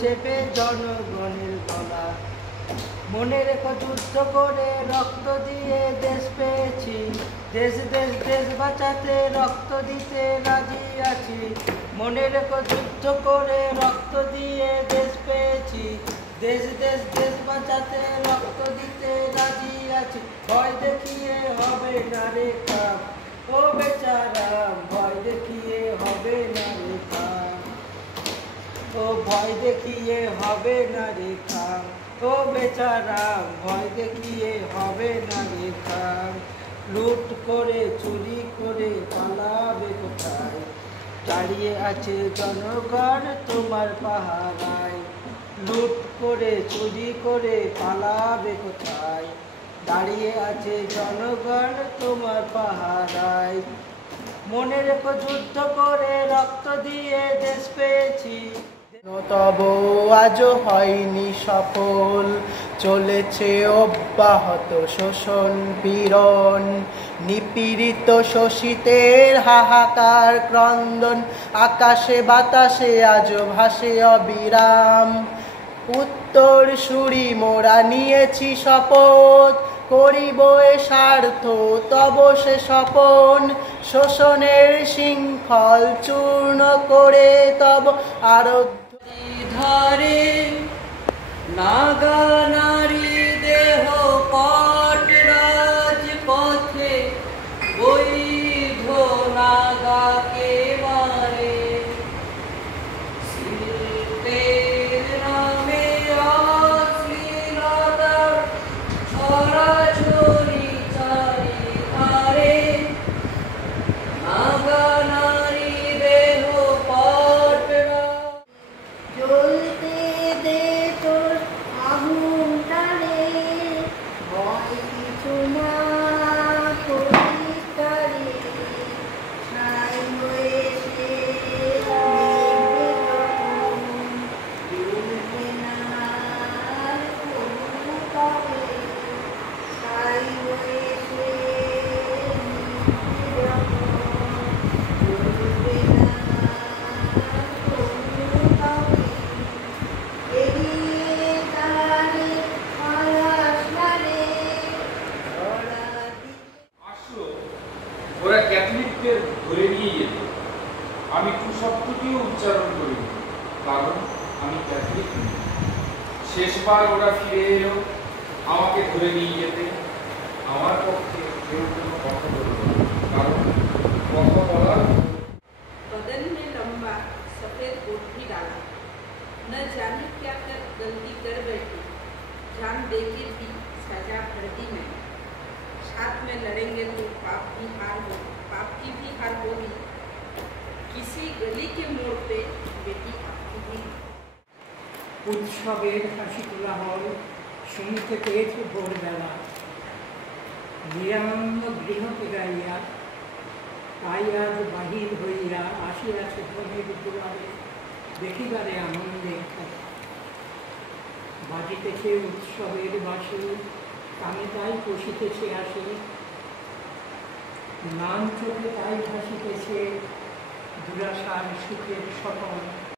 চেপে জনগণের গলা। মনে রেখো যুদ্ধ করে রক্ত দিয়ে দেশ পেয়েছি, দেশ দেশ দেশ বাঁচাতে রক্ত দিতে রাজি আছি। মনে রেখো যুদ্ধ করে রক্ত দিয়ে দেশ পেয়েছি, দেশ দেশ দেশ বাঁচাতে রক্ত দিতে রাজি আছি। ভয় দেখিয়ে হবে না রে কাম, ও বেচারা ভয় দেখিয়ে হবে না রে কাম, ও ভয় দেখিয়ে হবে না রে কাম, ও বেচারা ভয় দেখিয়ে হবে না রে কাম। লুট করে চুরি করে পালাবে কোথায়, দাঁড়িয়ে আছে জনগণ তোমার পাহারায়। লুট করে চুরি করে পালাবে কোথায়, দাঁড়িয়ে আছে জনগণ তোমার পাহারায়। মনে রেখো যুদ্ধ করে রক্ত দিয়ে দেশ পেয়েছি, তব আজও হয়নি সফল। চলেছে অব্যাহত শোষণ পীড়ন, নিপীড়িত শোষিতের হাহাকার ক্রন্দন। আকাশে বাতাসে আজও ভাসে অবিরাম, উত্তর সুরি মোরা নিয়েছি শপথ। করিব এ স্বার্থ তব সে স্বপন, শোষণের শৃঙ্খল চূর্ণ করে তব আরাধ্য ধারে। নাগা নারী দেহ পট রাজপথে, বৈধ নাগাকে মারে। শিল্পের নামে অশ্লীলতার ছড়াছড়ি চারিধারে। নাগা নারী দেহ পট জ্বলতে দে তোর আগুন টানে, ভয় কিছু না করিস তারে। ছাই হয়ে সে জ্বলবে না আর কোনো কাবে। ছাই হয়ে সে জ্বলবে না কোনো কাবে। এড়িয়ে তারে আলাস নারে ধরা আসলো ওরা ক্যাথলিকদের ধরে নিয়ে যেত। আমি কুশব্দটিও উচ্চারণ করি, কারণ আমি ক্যাথলিক নই। শেষবার ওরা ফিরে এলো আমাকে ধরে নিয়ে যেতে। আমার পক্ষে কেউ কোনো কথা বলল না, কারণ কথা বলার बदन में लंबा सफेद कोट भी डाला, न जाने क्या कर गलती कर बैठी। जान देके भी सजा भर दी मैंने। साथ में लड़ेंगे तो पाप की भी हार होगी। किसी गली के मोड़ पे बेटी आपकी भी। উৎসবের হাসি কোলাহল শুনতে পেয়েছে ভোরবেলা, নিরানন্দ গৃহ ফিরাইয়া। তাই আজ বাহির হইয়া আসিয়াছে ধনের দুয়ারে, দেখিবারে আনন্দের খেলা। বাজিতেছে উৎসবের বাঁশি, কানে তাই পশিতেছে আসি। নান চোখে তাই ভাসিতেছে দুরাশার সুখের স্বপন।